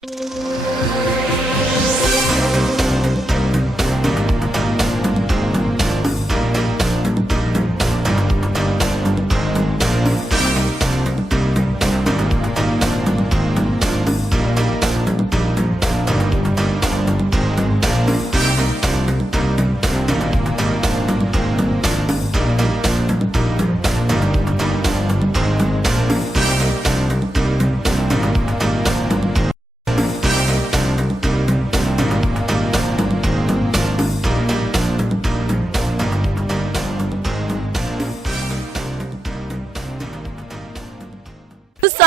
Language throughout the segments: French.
Nous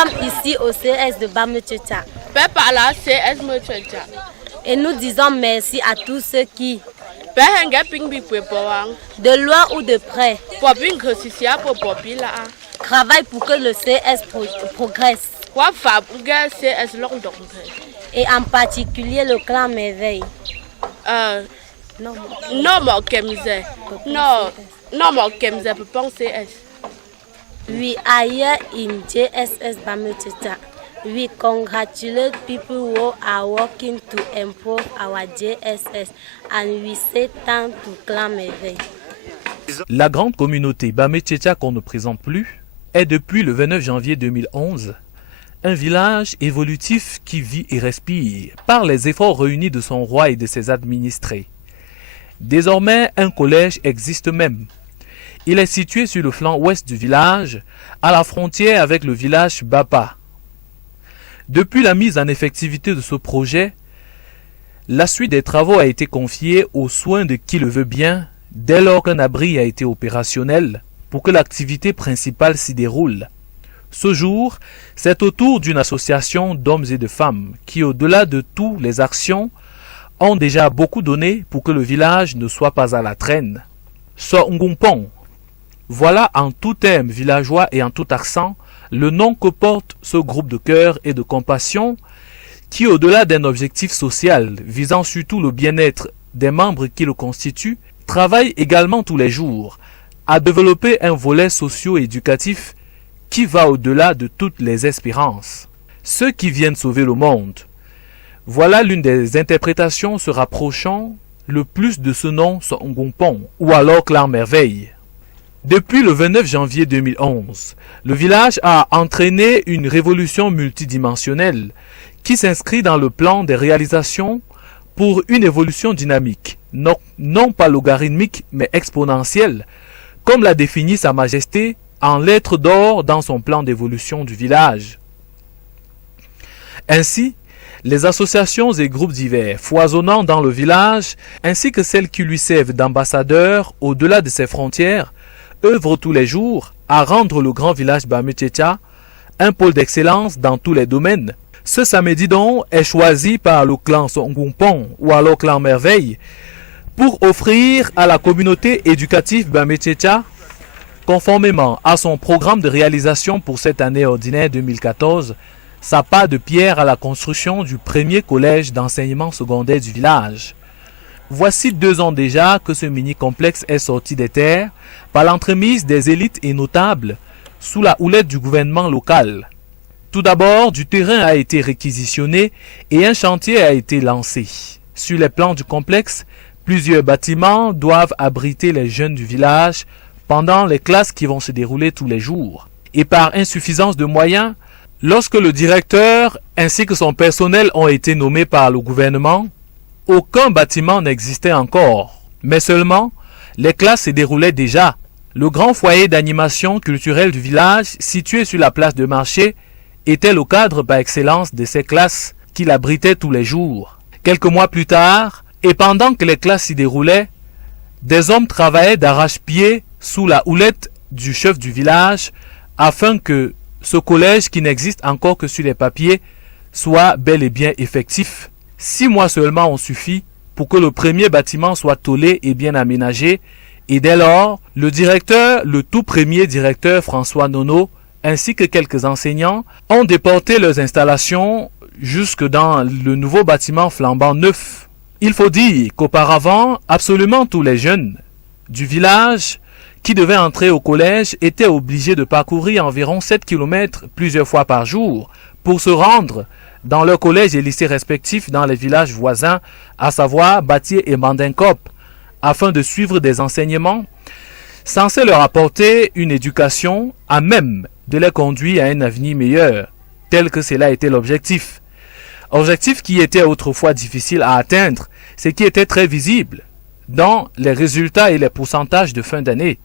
sommes ici au CS de Bamuteta. Et nous disons merci à tous ceux qui, de loin ou de près, travaillent pour que le CS progresse. Et en particulier le clan Merveille. We are here in JSS Bamuteta. We congratulate people who are working to improve our JSS and we say thanks to Clan Merveille. La grande communauté Bamuteta qu'on ne présente plus est depuis le 29 janvier 2011 un village évolutif qui vit et respire par les efforts réunis de son roi et de ses administrés. Désormais, un collège existe même. Il est situé sur le flanc ouest du village, à la frontière avec le village Bapa. Depuis la mise en effectivité de ce projet, la suite des travaux a été confiée aux soins de qui le veut bien, dès lors qu'un abri a été opérationnel pour que l'activité principale s'y déroule. Ce jour, c'est au tour d'une association d'hommes et de femmes qui, au-delà de toutes les actions, ont déjà beaucoup donné pour que le village ne soit pas à la traîne. Songumpong. Voilà en tout terme villageois et en tout accent le nom que porte ce groupe de cœur et de compassion qui, au-delà d'un objectif social visant surtout le bien-être des membres qui le constituent, travaille également tous les jours à développer un volet socio-éducatif qui va au-delà de toutes les espérances. Ceux qui viennent sauver le monde. Voilà l'une des interprétations se rapprochant le plus de ce nom Songumpong ou alors Clan Merveille. Depuis le 29 janvier 2011, le village a entraîné une révolution multidimensionnelle qui s'inscrit dans le plan des réalisations pour une évolution dynamique, non pas logarithmique mais exponentielle, comme l'a défini Sa Majesté en lettres d'or dans son plan d'évolution du village. Ainsi, les associations et groupes divers foisonnant dans le village, ainsi que celles qui lui servent d'ambassadeurs au-delà de ses frontières, œuvrent tous les jours à rendre le grand village Bamuteta un pôle d'excellence dans tous les domaines. Ce samedi donc est choisi par le clan Songumpong ou alors clan Merveille pour offrir à la communauté éducative Bamuteta, conformément à son programme de réalisation pour cette année ordinaire 2014, sa part de pierre à la construction du premier collège d'enseignement secondaire du village. Voici 2 ans déjà que ce mini-complexe est sorti des terres par l'entremise des élites et notables sous la houlette du gouvernement local. Tout d'abord, du terrain a été réquisitionné et un chantier a été lancé. Sur les plans du complexe, plusieurs bâtiments doivent abriter les jeunes du village pendant les classes qui vont se dérouler tous les jours. Et par insuffisance de moyens, lorsque le directeur ainsi que son personnel ont été nommés par le gouvernement, aucun bâtiment n'existait encore, mais seulement les classes se déroulaient déjà. Le grand foyer d'animation culturelle du village, situé sur la place de marché, était le cadre par excellence de ces classes qu'il abritait tous les jours. Quelques mois plus tard, et pendant que les classes s'y déroulaient, des hommes travaillaient d'arrache-pied sous la houlette du chef du village afin que ce collège qui n'existe encore que sur les papiers soit bel et bien effectif. 6 mois seulement ont suffi pour que le premier bâtiment soit tôlé et bien aménagé, et dès lors, le tout premier directeur François Nono, ainsi que quelques enseignants, ont déporté leurs installations jusque dans le nouveau bâtiment flambant neuf. Il faut dire qu'auparavant, absolument tous les jeunes du village qui devaient entrer au collège étaient obligés de parcourir environ 7 km plusieurs fois par jour pour se rendre dans leurs collèges et lycées respectifs dans les villages voisins, à savoir Batié et Mandinkop, afin de suivre des enseignements censés leur apporter une éducation à même de les conduire à un avenir meilleur, tel que cela était l'objectif. Objectif qui était autrefois difficile à atteindre, ce qui était très visible dans les résultats et les pourcentages de fin d'année,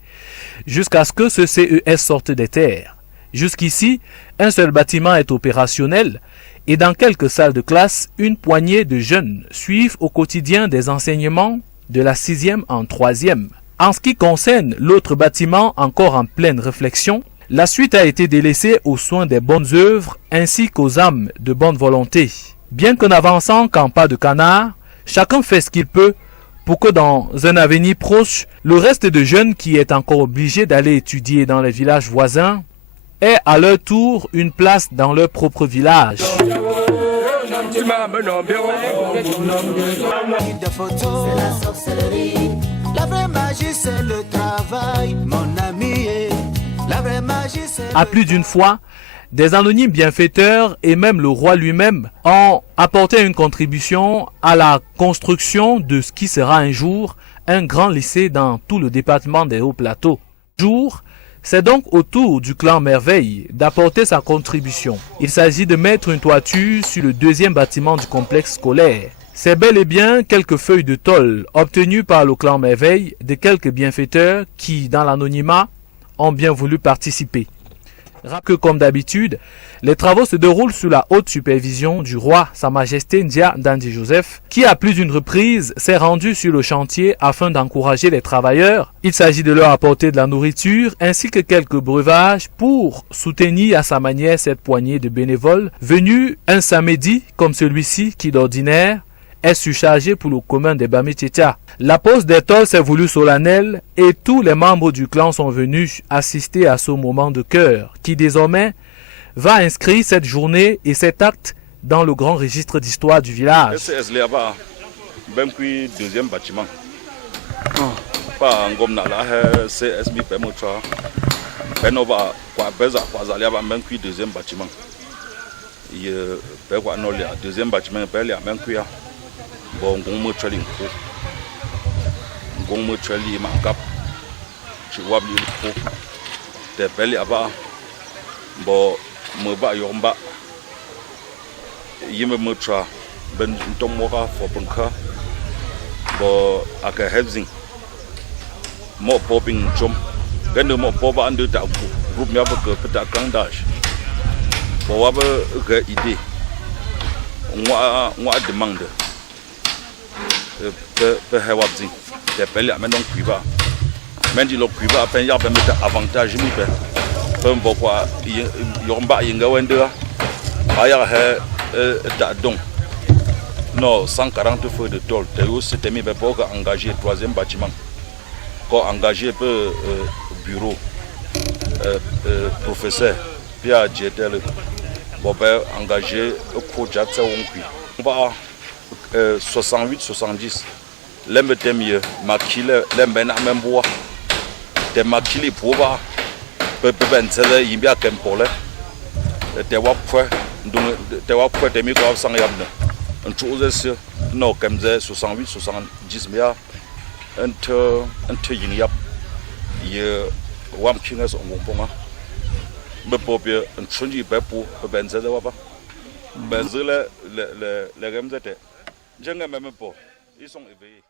jusqu'à ce que ce CES sorte des terres. Jusqu'ici, un seul bâtiment est opérationnel et dans quelques salles de classe, une poignée de jeunes suivent au quotidien des enseignements de la 6e en 3e. En ce qui concerne l'autre bâtiment encore en pleine réflexion, la suite a été délaissée aux soins des bonnes œuvres ainsi qu'aux âmes de bonne volonté. Bien qu'en avançant qu'en pas de canard, chacun fait ce qu'il peut pour que dans un avenir proche, le reste de jeunes qui est encore obligé d'aller étudier dans les villages voisins ait à leur tour une place dans leur propre village. C'est la sorcellerie. La vraie magie, c'est le travail, mon ami. La vraie magie, c'est À plus d'une fois, des anonymes bienfaiteurs et même le roi lui-même ont apporté une contribution à la construction de ce qui sera un jour un grand lycée dans tout le département des Hauts-Plateaux. C'est donc au tour du clan Merveille d'apporter sa contribution. Il s'agit de mettre une toiture sur le deuxième bâtiment du complexe scolaire. C'est bel et bien quelques feuilles de tôle obtenues par le clan Merveille de quelques bienfaiteurs qui, dans l'anonymat, ont bien voulu participer. Que comme d'habitude, les travaux se déroulent sous la haute supervision du roi, Sa Majesté Ndia Dandi Joseph, qui à plus d'une reprise s'est rendu sur le chantier afin d'encourager les travailleurs. Il s'agit de leur apporter de la nourriture ainsi que quelques breuvages pour soutenir à sa manière cette poignée de bénévoles venus un samedi comme celui-ci qui d'ordinaire est surchargé pour le commun des Bami-Tchétcha. La pose des tôles s'est voulue solennelle et tous les membres du clan sont venus assister à ce moment de cœur qui désormais va inscrire cette journée et cet acte dans le grand registre d'histoire du village. Deuxième bâtiment. Pas en CSB Pemotra. Penova, deuxième bâtiment. Deuxième bâtiment, bon, on trailing. On trailing, man, cap. Tu vois bien le faux. T'es belle là-bas. Bon, me bat yomba. Yime me tra. Ben, ton mora for bunker. Bon, à que helping. More popping jump. Ben, de mon pop under ta groupe, mais avec peut-être un dash. Bon, avoir idée. On a demandé. Pe hewabzi te pele amendon kuiba mendi lo kuiba pen ya be meta avantage mi be pen bokwa yomba yinga wendera aya he da don no 140 feux de tôle te c'était mi be pour engager troisième bâtiment ko engager peu bureau professeur Pierre Dietel bon be engager ko jatse wonkui on va 68-70 l'embe temie makile l'embe na memboa te makili poba pepe bensele yimbia kempole te wapwe ndung te wapwe te mi ko sang yamne ntuze no kemze 68-70 mia ente yin yap ye wam kinga so ngomponga be popie ntsunji bepo bensele wapa benzele le remzete. Je ne sais même pas. Ils sont éveillés.